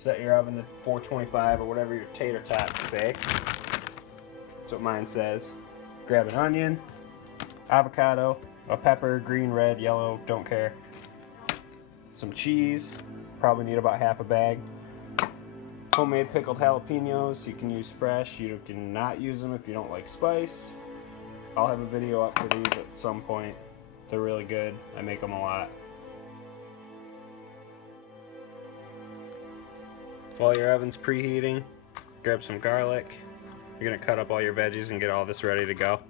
Set your oven to 425 or whatever your tater tots say. That's what mine says. Grab an onion, avocado, a pepper, green, red, yellow, don't care. Some cheese, probably need about half a bag. Homemade pickled jalapenos, you can use fresh, you can not use them if you don't like spice. I'll have a video up for these at some point. They're really good, I make them a lot. While your oven's preheating, grab some garlic. You're gonna cut up all your veggies and get all this ready to go.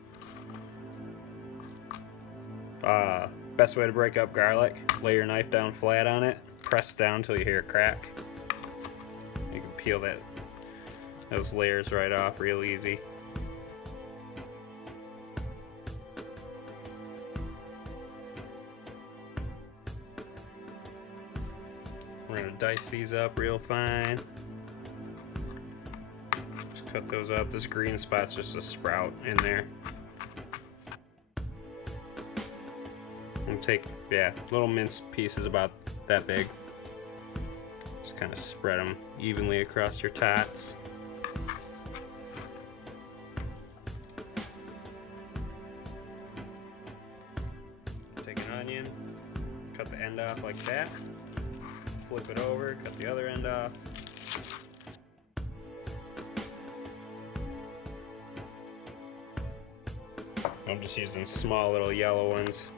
Best way to break up garlic, lay your knife down flat on it, press down until you hear a crack. You can peel those layers right off real easy. We're gonna dice these up real fine. Just cut those up. This green spot's just a sprout in there. And take, little minced pieces about that big. Just kind of spread them evenly across your tots. Take an onion, cut the end off like that. Flip it over, cut the other end off. I'm just using small little yellow ones.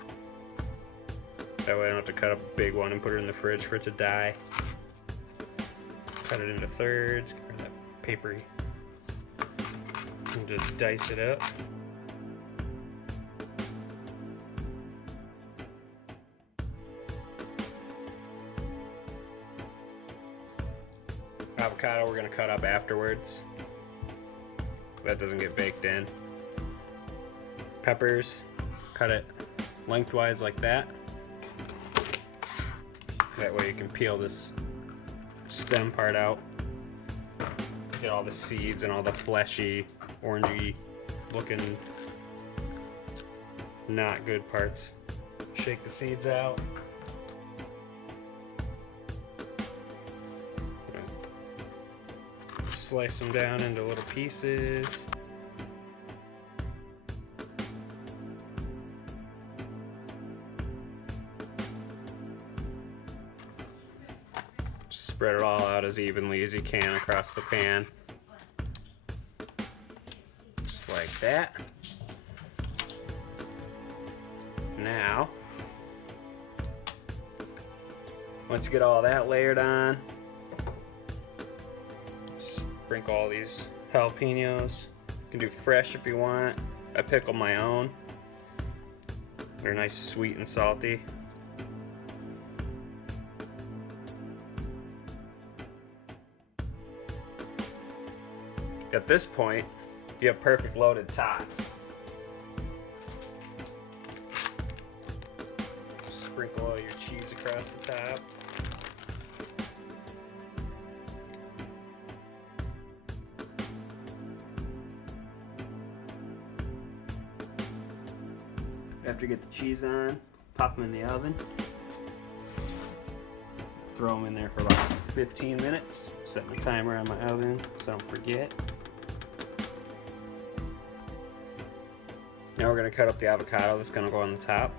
That way I don't have to cut up a big one and put it in the fridge for it to die. Cut it into thirds, get rid of that papery. And just dice it up. Avocado we're going to cut up afterwards. That doesn't get baked in. Peppers, cut it lengthwise like that. That way you can peel this stem part out. Get all the seeds and all the fleshy, orangey looking not good parts. Shake the seeds out. Slice them down into little pieces. Spread it all out as evenly as you can across the pan. Just like that. Now, once you get all that layered on, sprinkle all these jalapenos. You can do fresh if you want. I pickle my own. They're nice, sweet and salty. At this point, you have perfect loaded tots. Sprinkle all your cheese across the top. After you get the cheese on, pop them in the oven. Throw them in there for about 15 minutes. Set my timer on my oven so I don't forget. Now we're going to cut up the avocado that's going to go on the top.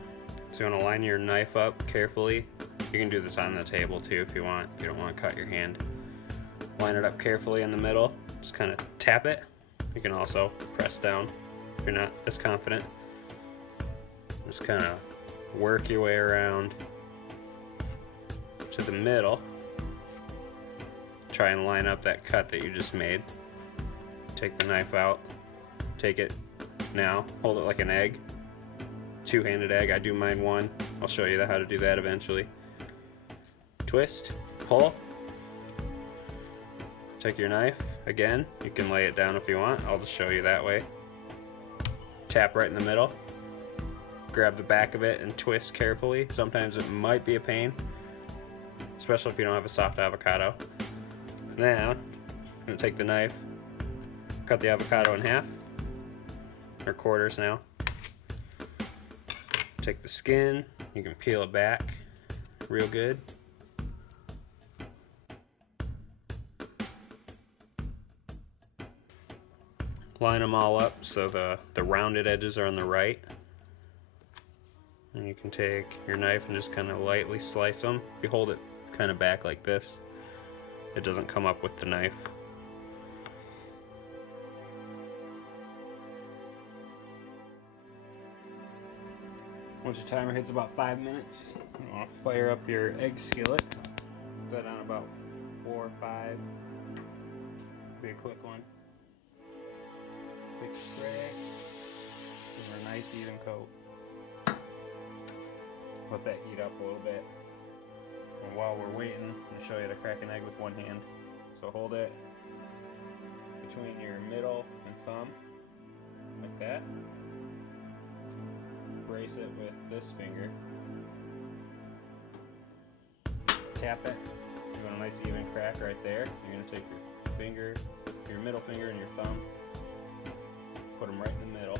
So you want to line your knife up carefully. You can do this on the table too if you want, if you don't want to cut your hand. Line it up carefully in the middle. Just kind of tap it. You can also press down if you're not as confident. Just kind of work your way around to the middle. Try and line up that cut that you just made. Take the knife out. Take it now. Hold it like an egg. Two-handed egg. I do mine one. I'll show you how to do that eventually. Twist. Pull. Take your knife. Again, you can lay it down if you want. I'll just show you that way. Tap right in the middle. Grab the back of it and twist carefully. Sometimes it might be a pain, especially if you don't have a soft avocado. Now, I'm going to take the knife, cut the avocado in half, or quarters now. Take the skin, you can peel it back real good. line them all up so the rounded edges are on the right. And you can take your knife and just kind of lightly slice them. If you hold it kind of back like this, it doesn't come up with the knife. Once your timer hits about 5 minutes, you want to fire up your egg skillet. Put that on about 4 or 5. Be a quick one. Quick spray. Give her a nice even coat. Let that heat up a little bit. And while we're waiting, I'm going to show you how to crack an egg with one hand. So hold it between your middle and thumb, like that. Brace it with this finger. Tap it. You want a nice even crack right there. You're going to take your finger, your middle finger and your thumb, put them right in the middle.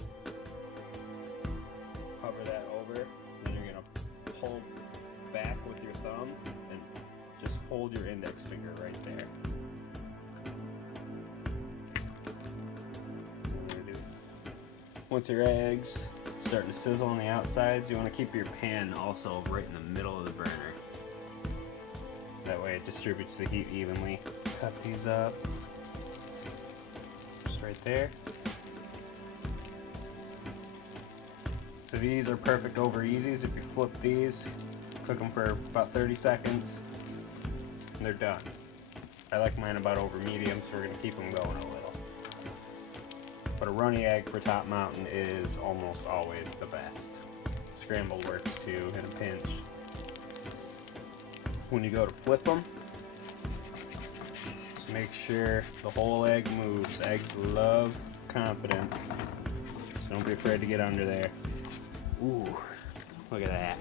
Hover that over, and you're going to pull back with your thumb and just hold your index finger right there. Once your eggs starting to sizzle on the outsides, you want to keep your pan also right in the middle of the burner. That way it distributes the heat evenly. Cut these up. Just right there. So these are perfect over easies. If you flip these, cook them for about 30 seconds, and they're done. I like mine about over medium, so we're going to keep them going a little. But a runny egg for Tot Mountain is almost always the best. Scrambled works too in a pinch. When you go to flip them, just make sure the whole egg moves. Eggs love confidence, so don't be afraid to get under there. Ooh, look at that.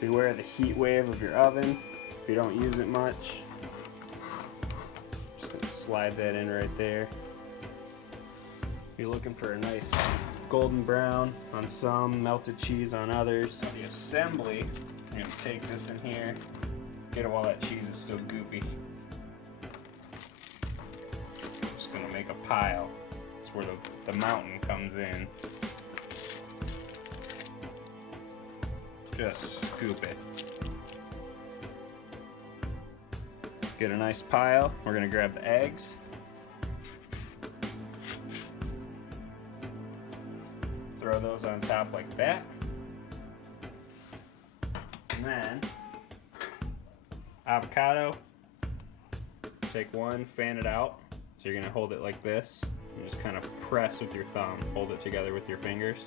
Beware of the heat wave of your oven if you don't use it much. Just gonna slide that in right there. You're looking for a nice golden brown on some, melted cheese on others. The assembly, you're gonna take this in here, get it while that cheese is still goopy. Just gonna make a pile. That's where the mountain comes in. Just scoop it. Get a nice pile. We're gonna grab the eggs. Throw those on top like that. And then avocado. Take one, fan it out. So you're gonna hold it like this and just kind of press with your thumb. Hold it together with your fingers.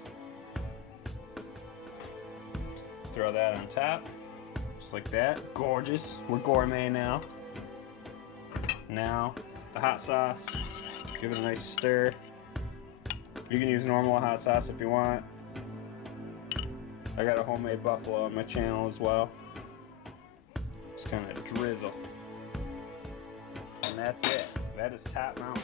Throw that on top, just like that. Gorgeous. We're gourmet now. Now, the hot sauce. Give it a nice stir. You can use normal hot sauce if you want. I got a homemade buffalo on my channel as well. Just kind of drizzle. And that's it. That is Tot Mountain.